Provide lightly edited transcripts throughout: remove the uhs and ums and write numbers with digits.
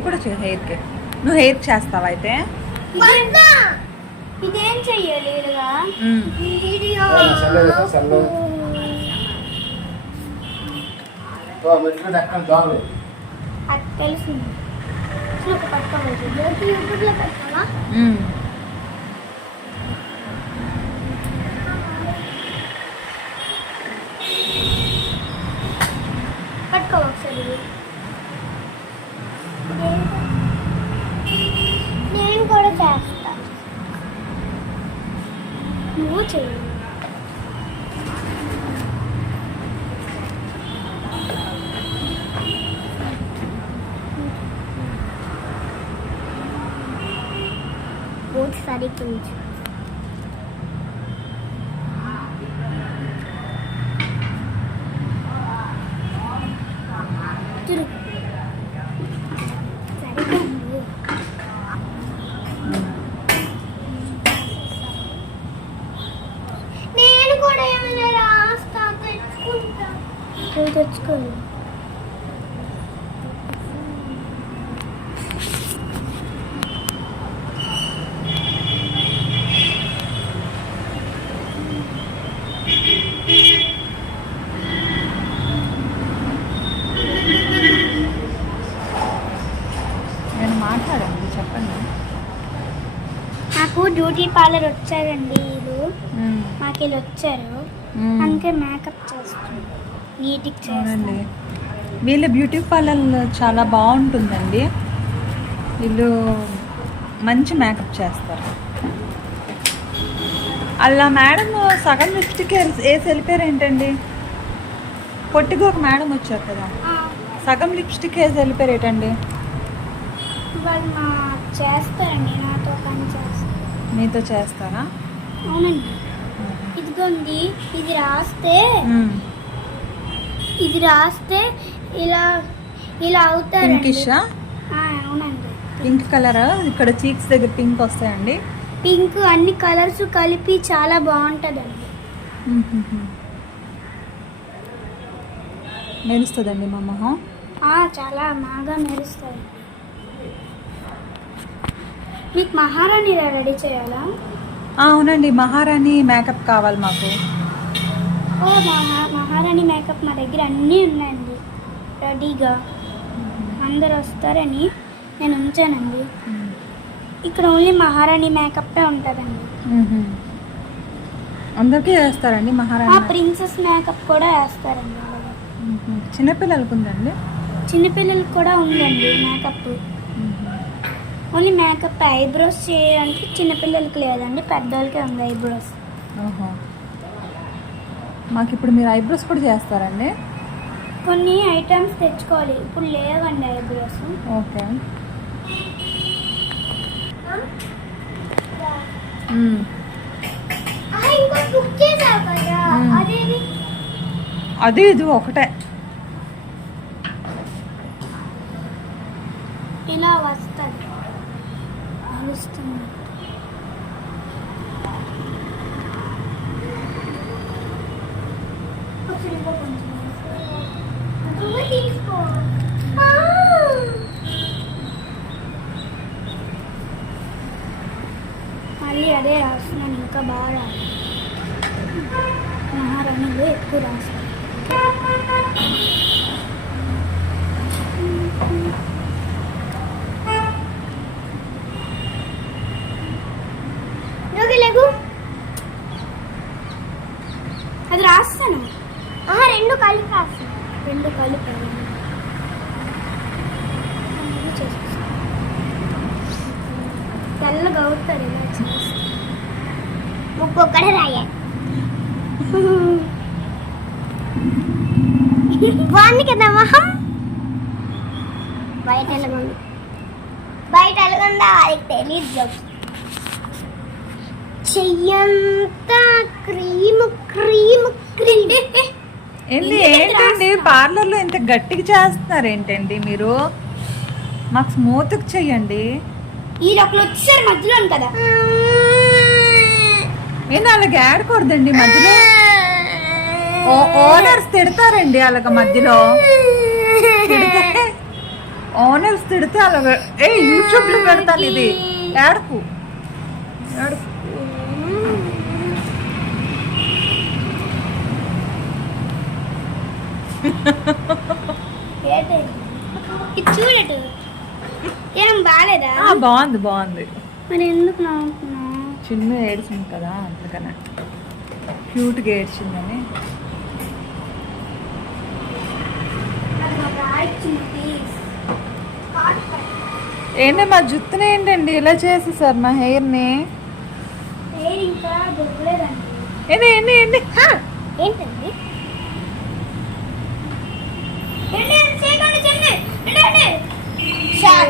నువ్వు కూడా చే హెయిర్కి. నువ్వు హెయిర్ చేస్తావా అయితే? ఇదేం చెయ్యాలి తెలిసింది పట్టుకో ఒకసారి. నేను కూడా చేస్తా, నువ్వు చెయ్యి. बहुत सारी चीज నేను కూడా ఏమైనా రాస్తా తెచ్చుకోండి. నాకు బ్యూటీ పార్లర్ వచ్చారండి వీళ్ళు, మాకు వీళ్ళు వచ్చారు, అందుకే మేకప్ చేస్తాను, నీట్గా చేస్తాను. వీళ్ళ బ్యూటీ పార్లర్ చాలా బాగుంటుందండి, వీళ్ళు మంచి మేకప్ చేస్తారు. అలా మేడం సగం లిప్స్టిక్ వేసి వెళ్ళిపోయారు ఏంటండి? పొట్టిగా ఒక మేడం వచ్చారు కదా, సగం లిప్స్టిక్ వేసి వెళ్ళిపోయారు ఏంటండి? వాళ్ళు చేస్తారండి, నాతో పని చేస్తారు. మీతో చేస్తారా? అవునండి. ఇదిగోండి, ఇది రాస్తే ఇలా ఇలా అవుతారు. పింకిషా? అవునండి, పింక్ కలర్. ఇక్కడ చీక్స్ దగ్గర పింక్ వస్తాయండి. పింక్ అన్ని కలర్స్ కలిపి చాలా బాగుంటుందండి. మెరుస్తుందండి మా మొహం, చాలా బాగా మెరుస్తుంది. మీకు మహారాణి రెడీ చేయాలా? అవునండి, మహారాణి మేకప్ కావాలి మాకు. మహారాణి మేకప్ మా దగ్గర అన్నీ ఉన్నాయండి రెడీగా, అందరు వస్తారని నేను ఉంచానండి. ఇక్కడ ఓన్లీ మహారాణి మేకప్పే ఉంటుందండి. అందరికీ వేస్తారండి మహారాణి? ప్రిన్సెస్ మేకప్ కూడా వేస్తారండి. చిన్నపిల్లలకు ఉందండి? చిన్నపిల్లలకు కూడా ఉందండి మేకప్. ఓన్లీ మేకప్ ఐబ్రోస్ చేయడానికి చిన్నపిల్లలకి లేదండి, పెద్దవాళ్ళకే ఉంది ఐబ్రోస్. ఓహో, మాకు ఇప్పుడు మీరు ఐబ్రోస్ కూడా చేస్తారండి? కొన్ని ఐటమ్స్ తెచ్చుకోవాలి, ఇప్పుడు లేవండి ఐబ్రోస్. ఓకే. అది ఇది ఒకటే. ఇలా వస్తుంది, నడుస్తుంది. మళ్ళీ అదే రాస్తున్నాను, ఇంకా బాగా మహారాణిలో ఎక్కువ రాస్తాను. అది రాస్తాను, రెండు కలిపి రాస్తాను, రెండు కలిపి తెల్లగా అవుతారు ఇలా చేస్తే. ఒక్కొక్కడే రాయ బాగుంది కదా మొహం. బయట ఎలాగుంది, బయట ఎలాగుందా అది తెలియదు. చెయ్యంత క్రీమ్ క్రీమ్ క్రీమ్. ఏంటండి పార్లర్లో ఇంత గట్టిగా చేస్తున్నారు ఏంటండి మీరు? మాకు స్మూత్గా చెయ్యండి. ఈ లోపల వచ్చారు మధ్యలో కదా, నేను అలాగే ఆడకూడదండి మధ్యలో. ఓనర్స్ తిడతారండి అలాగ మధ్యలో. ఓనర్స్ తిడితే అలా యూట్యూబ్లో పెడతాను ఇది. ఏడకు ఏడకు. ఇది చూడటు ఏం బాగాలేదా? బాగుంది బాగుంది. మరి ఎందుకు నవ్వుతున్నా? చిన్న ఏడ్చింది కదా అందుకనే, క్యూట్గా ఏడ్చిందని. ఏంటి మా జుత్తుని ఏంటండి ఇలా చేసేసారు మా హెయిర్ని? హెయిర్ ఇంకా దొరకలేదండి. ఏంటి ఏంటి ఏంటి ఏంటండి?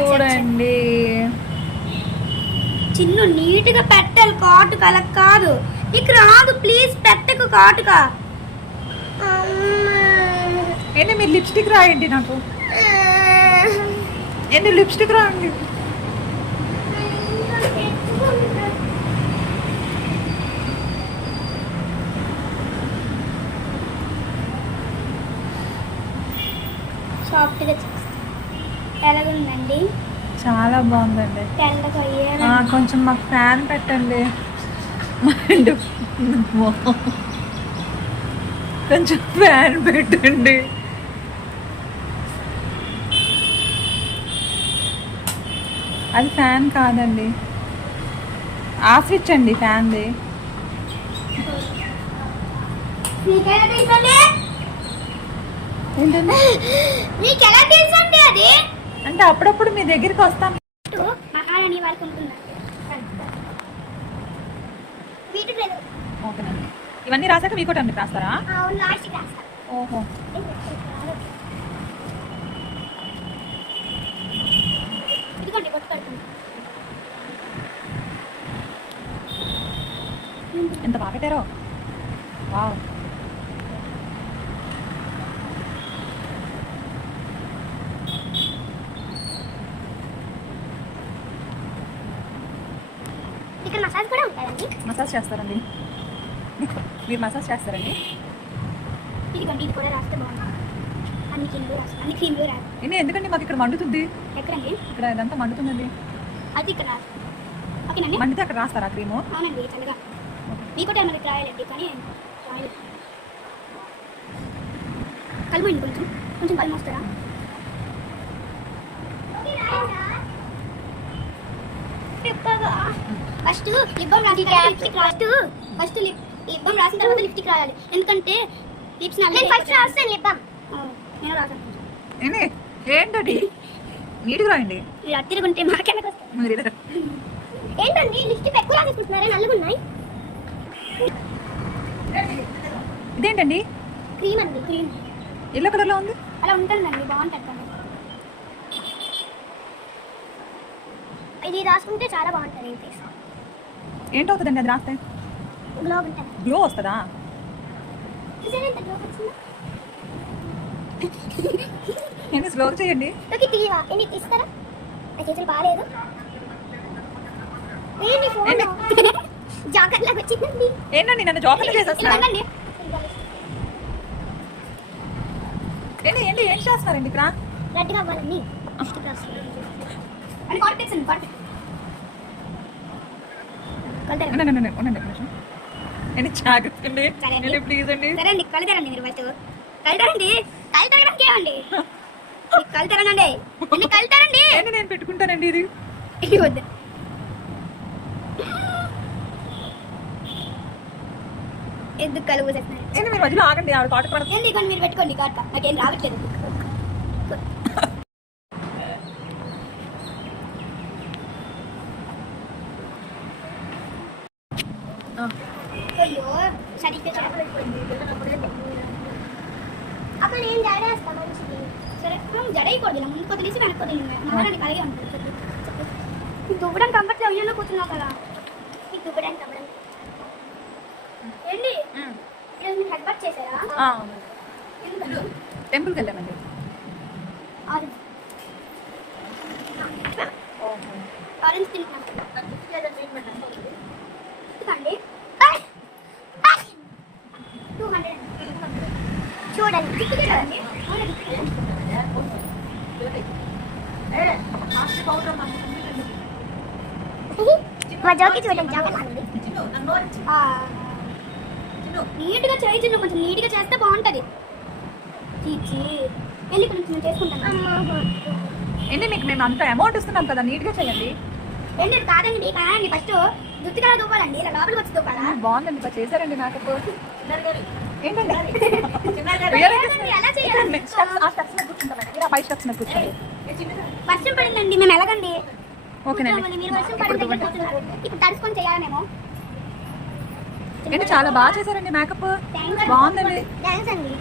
చూడండి. చిన్ను నీట్గా పెట్టాలి, కాటుక అలా కాదు. నీకు రాదు, ప్లీజ్ పెట్టకు కాటుక. ఏంటి మీరు లిప్స్టిక్ రాయండి నాకు. ఏంటి లిప్స్టిక్ రాయండి. సాఫ్ట్గా చేస్తాను. ఎలాగుందండి? చాలా బాగుందండి. తెల్లగా అయ్యాలి. కొంచెం మాకు ఫ్యాన్ పెట్టండి. కొంచెం ఫ్యాన్ పెట్టండి. అది ఫ్యాన్ కాదండి, ఆ స్విచ్ అండి ఫ్యాన్ది. ఏంటండి? మీకు ఎలా తెలుసండి అది? అంటే అప్పుడప్పుడు మీ దగ్గరికి వస్తాం. మహారాణి వారికి ఉంటుందా? ఓకేనండి. ఇవన్నీ రాసాక మీకోటి అన్ని రాస్తారా? ఓహో. ఇదిగోండి బొట్టు కడుతుంది. ఎంత బాగా పెట్టారో. వావ్. ఇక్కడ మసాజ్ కూడా ఉంటాయండి. మసాజ్ చేస్తారండి మీరు? మసాజ్ చేస్తారండి? ఇదిగోండి ఇది కూడా రాస్తే బాగుంటుంది. అన్ని క్రీమ్లు రాస్తాను, అన్ని క్రీమ్లు రాదు. ఎందుకండి మాకు ఇక్కడ మండుతుంది. ఎక్కడండి? ఇక్కడ ఇదంతా మండుతుందండి. అది ఇక్కడ ఓకేనండి. మండితే అక్కడ రాస్తారా క్రీము? అవునండి, చల్లగా. మీకు ఏమన్నా రాయాలండి, కానీ రాయలేదు. కలుమండి, కొంచెం కొంచెం కలుము వస్తారా? ఫస్ట్ లిప్ బామ్ రాసి లిప్స్టిక్ ఫస్ట్ లిప్ బామ్ రాసిన తర్వాత లిప్స్టిక్ రాయాలి. ఎందుకంటే లిప్స్ ఫస్ట్ రాస్తాను లిప్ బామ్. నేను రాసాను. ఏంటండి నీట్గా రాయండి. మీరు అత్తిరుగుంటే మాకెందుకు వస్తుంది? ఏంటండి లిప్స్టిక్ ఎక్కువ రాసుకుంటున్నారా? నల్లగున్నాయి. ఇదేంటండి? క్రీమ్ అండి, క్రీమ్ ఎల్లో కలర్లో ఉంది. అలా ఉంటుందండి, బాగుంటుంది. ఇది రాసుకుంటే చాలా బాగుంటుంది. ఫేస్ ఏంటవుతుందండి అది రాస్తే? గ్లో ఉంటుంది. గ్లో వస్తుందా? ఏంటి స్లో చేయండి. ఇస్తారా? చేతులు బాగాలేదు. జాగ్రత్తగా వచ్చిందండి. ఏంటండి నన్ను జాగ్రత్త చేసేస్తాను. ఏంటి ఏంటి ఏం చేస్తున్నారండి ఇక్కడ? రెడ్గా అవ్వాలండి. ఏంటి జాగ్రత్త అండి, ప్లీజ్ అండి. సరే అండి, కలుతారండి మీరు. ఫస్ట్ కలుతారండి. కలుతారండి ఏమండి? కలుతారనండి, కలుతారండి. నేను పెట్టుకుంటానండి ఇది. వద్దు. ఎందుకు కలుగు చేస్తున్నారు? ఏంటి మీరు మధ్యలో ఆగండి, ఆవిడ కాటు పడదు. ఎందుకండి మీరు పెట్టుకోండి కాట, నాకేం రావట్లేదు. అయ్యో సరిగ్గా అక్కడ నేను జడేస్తా మంచిది. సరే జడేయకూడదు, ఇలా ముందుకు వదిలేసి వెనక్కి వదిలి మహారానికి అలాగే ఉంటుంది. నీకు దువ్వడానికి కంఫర్ట్ ఉయ్యంలో కూర్చున్నావు కదా, నీకు దువ్వడానికి అవ్వడం ఏంటి? ఈరోజు మీరు హెడ్ బాత్ చేశారా? ఎందుకండి? టెంపుల్కి వెళ్ళామండి. ఆరెంజ్ ఆరెంజ్ తింటున్నాం. ఎందుకండి? 200 చూడండి. మా జోకి చూడండి నీట్గా చేయి చిన్న కొంచెం నీట్గా చేస్తే బాగుంటుంది చీచి వెళ్ళి కొంచెం నేను చేసుకుంటాను ఏంటి మీకు మేము అంత అమౌంట్ ఇస్తున్నాం కదా నీట్గా చేయండి. ఏంటి కాదండి కాదండి ఫస్ట్ జుట్టు కదా దూపాలండి ఇలా లోపలికి వచ్చి దూపాలా బాగుందండి బాగా చేశారండి మేకప్. ఏంటండి ఎలా చేయాలి వర్షం పడిందండి మేము ఎలాగండి ఓకేనండి. మీరు వర్షం పడింది ఇప్పుడు తడుచుకొని చేయాలి మేము ఏంటి చాలా బాగా చేశారండి మేకప్. బాగుందండి. థ్యాంక్స్ అండి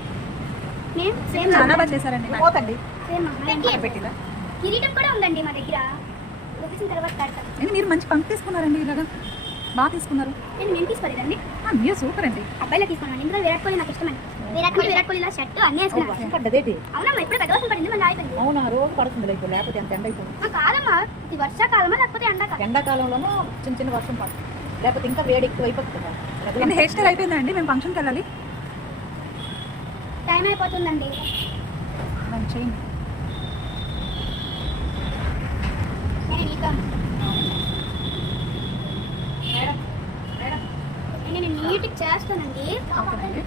మేము సేమ్ చాలా బాగా చేశారండి. పోతండి సేమ్ పెట్టిలా కిరీటం కూడా ఉందండి మా దగ్గర వచ్చిన తర్వాత కడతాం. ఏంటి మీరు మంచి పంక్ తీసుకున్నారండి. ఇలాగా బాగా తీసుకున్నారు. నేను తీసుకోలేదండి మీరు సూపర్ అండి. అబ్బాయిలో తీసుకున్నాను ఎందుకంటే విరాట్ కోహ్లీ నాకు ఇష్టమండి. విరాట్ కోహ్లీ ఇలా షర్ట్ అన్నీ వేసుకున్నాను. అవునమ్మా ఇప్పుడు పెద్ద వర్షం పడింది మళ్ళీ అయిపోయింది. అవునా రోజు పడుతుంది లేకపోతే ఎంత ఎండ అయిపోయింది. కాదమ్మా ఇది వర్షాకాలమా లేకపోతే ఎండాకాలం ఎండాకాలంలోనూ చిన్న చిన్న వర్షం పడుతుంది లేకపోతే ఇంకా వేడి ఎక్కువ అయిపోతుంది. హెయిర్ స్టైల్ అయిపోయిందండి. మేము ఫంక్షన్కి వెళ్ళాలి. టైం అయిపోతుందండి. చేయండి. నేను నీట్గా చేస్తానండి. ఓకేనండి.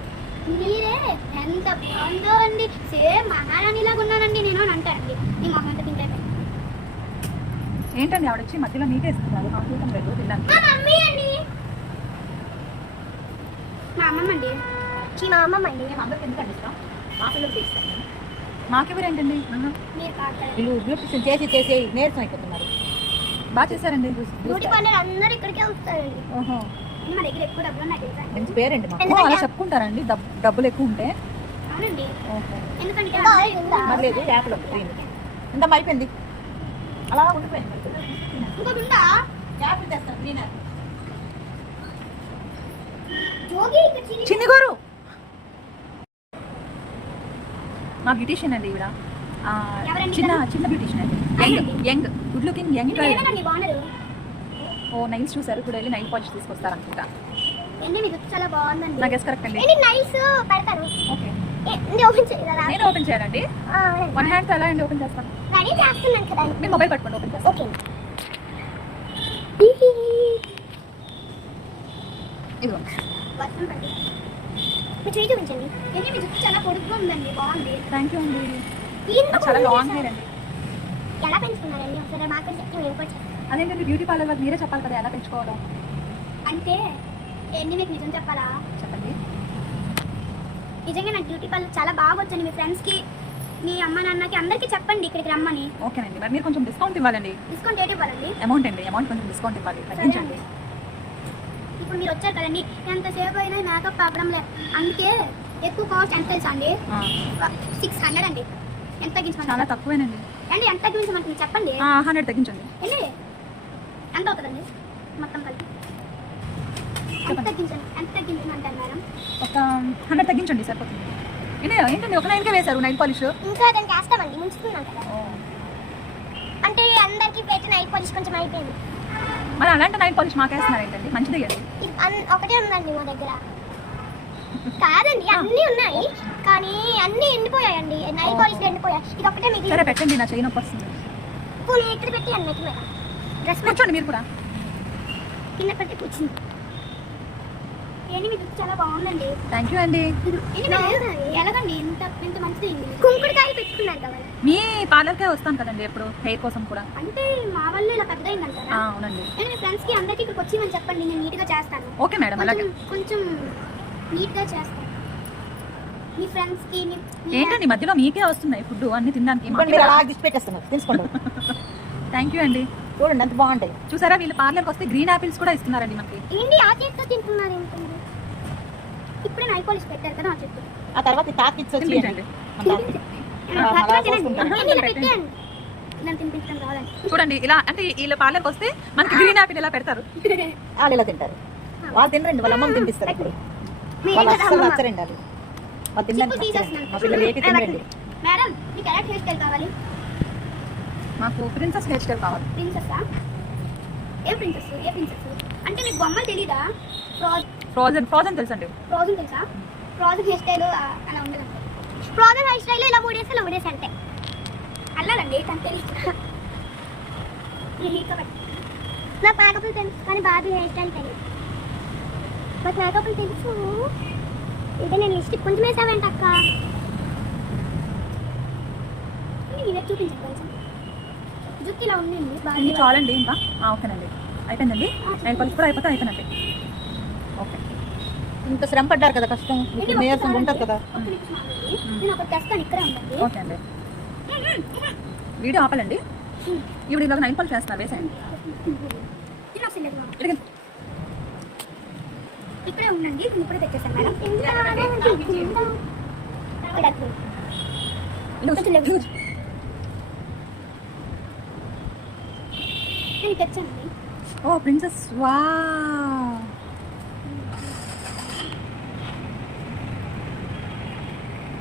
మీరే ఎంత బాగుందో అండి సేమ్ మహారాణిలాగా ఉన్నానండి నేను అని అంటారండి. మీ మొహం అంతా పింక్ అయిపోయింది. ఏంటండి ఆవిడ వచ్చి మధ్యలో నీట్ వేసుకున్నారు. మా చూడటం లేదు తిన్నాను. మా మమ్మీ అండి మా అమ్మమ్మ అండి మా అమ్మమ్మ అండి మేము అందరికి ఎందుకండి ఇస్తాం. మా పిల్లలు తీస్తాం. మాకెవరేంటండి మీరు కాదు వీళ్ళు బ్యూటిషియన్ చేసి చేసి నీరసం అయిపోతున్నారు. బాగా చేశారండి. బ్యూటీ పార్లర్ అందరూ ఇక్కడికే వస్తారండి. ఓహో మా దగ్గర ఎక్కువ డబ్బులు ఉన్నాయి తెలుసా? మంచి పేరండి. మాకు అలా చెప్పుకుంటారండి డబ్బులు ఎక్కువ ఉంటే. అవునండి ఓహో ఎందుకంటే లేదు యాప్లో ఇంత అయిపోయింది అలా ఉండిపోయింది. ఇంకోటి ఉందా యాప్లు తెస్తాను క్లీనర్. జోగి ఇక్కడ చిన్ని గారు మా బ్యూటిషియన్ అండి ఈవిడ. చిన్న చిన్న బ్యూటిషియన్ అండి. Young good looking young. ఏమేనండి బాగున్నారు. ఓ నైల్స్ చూసారు ఇప్పుడు వెళ్ళి నైల్ పాలిష్ తీసుకొస్తారు అనుకుంటా. ఏంటి మీకు చాలా బాగుందండి. నా గెస్ కరెక్ట్ అండి. ఏంటి నైల్స్ పెడతారు. ఓకే ఏంటి ఓపెన్ చేయాలా? నేను ఓపెన్ చేయాలండి. వన్ హ్యాండ్ ఎలా అండి ఓపెన్ చేస్తాను. రెడీ చేస్తున్నాను కదా. మీరు మొబైల్ పట్టుకోండి ఓపెన్ చేస్తాను. ఓకే ఇది వర్షం పడి మీ చేయి చూపించండి. ఏంటి మీ జుట్టు చాలా పొడుగ్గా ఉందండి బాగుంది. థ్యాంక్ యూ అండి. ఎందుకు చాలా లాంగ్ హెయిర్ అండి. ఎలా పెంచుకున్నారండి ఒకసారి మాకు చెప్తే మేము కూడా చేస్తాం. అదేంటండి బ్యూటీ పార్లర్ వాళ్ళకి మీరే చెప్పాలి కదా ఎలా పెంచుకోవాలో. అంటే ఏంటి మీకు నిజం చెప్పాలా? చెప్పండి. నిజంగా నాకు బ్యూటీ పార్లర్ చాలా బాగా వచ్చండి. మీ ఫ్రెండ్స్కి మీ అమ్మ నాన్నకి అందరికీ చెప్పండి ఇక్కడికి రమ్మని. ఓకేనండి. మరి మీరు కొంచెం డిస్కౌంట్ ఇవ్వాలండి. డిస్కౌంట్ ఏంటి ఇవ్వాలండి? అమౌంట్ అండి. అమౌంట్ కొంచెం డిస్కౌంట్ ఇవ్వాలి. తగ్గించండి. ఇప్పుడు మీరు వచ్చారు కదండి ఎంతసేపు అయినా మేకప్ ఆపడం లేదు. అందుకే ఎక్కువ కాస్ట్ ఎంత తెలుసా అండి? 600 అండి. ఎంత తగ్గించమంటారు? చాలా తక్కువేనండి. అండి ఎంత తగ్గించమంటుంది చెప్పండి. 100 తగ్గించండి. ఏంటి ఎంత అవుతుందండి మొత్తం కలిపి? ఎంత తగ్గించమంటారు మేడం? ఒక 100 తగ్గించండి సరిపోతుంది. ఏంటండి ఒక నైన్కే వేశారు నైల్ పాలిష్. ఇంకా దానికి వేస్తామండి ముంచుకున్నాం కదా. అంటే అందరికి పెట్టి నైట్ పాలిష్ కొంచెం అయిపోయింది. మరి అలాంటి నైల్ పాలిష్ మాకేస్తున్నారు ఏంటండి? మంచిది కదా. ఒకటే ఉందండి మా దగ్గర. కాదండి అన్నీ ఉన్నాయి కానీ అన్నీ ఎండిపోయాయండి. Nile polish ఎండిపోయాయి. ఇది ఒకటే మీకు సరే పెట్టండి. నా చెయ్యి నొప్పి వస్తుంది. పోనీ ఇక్కడ పెట్టి అన్నీ మేడం డ్రెస్ కూర్చోండి మీరు కూడా. కింద పెట్టి కూర్చుంది. ఏంటి మీ జుట్టు చాలా బాగుందండి. థ్యాంక్ యూ అండి. ఎలాగండి ఇంత మంచిది కుంకుడుకాయ పెట్టుకున్నారు కదా. మీ పార్లర్కే వస్తాను కదండి ఎప్పుడు హెయిర్ కోసం కూడా. అంటే మా వల్ల ఇలా పెద్దయిందంటారా? అవునండి. నేను మీ ఫ్రెండ్స్కి అందరికీ ఇక్కడికి వచ్చి మనం చెప్పండి నేను నీట్గా చేస్తాను. ఓకే మేడం అలాగే. కొంచెం నీట్గా చేస్తాను. మీ ఫ్రెండ్స్కి ఏంటండి మధ్యలో మీకే వస్తున్నాయి ఫుడ్ అన్ని తినడానికి. థ్యాంక్ యూ అండి. చూడండి ఎంత బాగుంటాయి. చూసారా వీళ్ళు పార్లర్కి వస్తే గ్రీన్ ఆపిల్స్ కూడా ఇస్తున్నారండి మనకి. ఏంటి ఆ చేతితో తింటున్నారు ఏంటండి? ఇప్పుడే నైల్ పాలిష్ పెట్టారు కదా ఆ చేతితో. ఆ తర్వాత తాకిచ్చి వచ్చి తినిపించండి. తినిపించడం రాదండి. చూడండి ఇలా అంటే వీళ్ళ పార్లర్కి వస్తే మనకి గ్రీన్ ఆపిల్ ఇలా పెడతారు. వాళ్ళు ఇలా తింటారు. వాళ్ళు తినరండి వాళ్ళ అమ్మకి తినిపిస్తారు. ఇప్పుడు వాళ్ళు అస్సలు నచ్చరండి. వాళ్ళు వాళ్ళు తినడానికి మా పిల్లలు ఏటి తినరండి. మేడం మీకు ఎలా హెయిర్ స్టైల్ కావాలి? మాకు ప్రిన్సెస్ హెయిర్ స్టైల్ కావాలి. ప్రిన్సెస్సా? ఏ ప్రిన్సెస్? అంటే మీకు బొమ్మలు తెలీదా? ఫ్రోజన్ తెలుసండి. ఫ్రోజన్ తెలుసా? ఫ్రోజన్ హెయిర్ స్టైల్ అలా ఉండదండి. ఫ్రోజన్ హెయిర్ స్టైల్ ఇలా ఊడేసి అంటే అల్లాలండి తను తెలియదు. నాకు మేకప్లు తెలుసు కానీ బాబీ హెయిర్ స్టైల్ తెలియదు. నాకు మేకప్లు తెలుసు. ఇదే నేను లిప్స్టిక్ కొంచెం వేసావేంట అక్క? ఇదే చూపించాను కొంచెం. జుట్టు ఇలా ఉందండి బాగా. ఇది చాలండి ఇంకా ఓకేనండి, అయిపోయిందండి. నేను కొంచెం కూడా అయిపోతే అయిపోయినట్టే. ఓకే, ఇంత శ్రమ పడ్డారు కదా, కష్టం మీకు నీరసంగా ఉంటుంది కదా. నేను ఒకటి తెస్తాను, ఇక్కడే ఉంటుంది. ఓకే అండి, వీడియో ఆపాలండి. ఇప్పుడు ఇలాగ 9 పళ్ళు చేస్తున్నా, వేసేయండి. ఇది అసలు లేదు. ఇదిగో. ఇక్కడే ఉండండి, నేను ఇప్పుడే తెచ్చేస్తాను మేడం. ఇదిగో. నేను తెచ్చానండి. ఓ ప్రిన్సెస్, వావ్.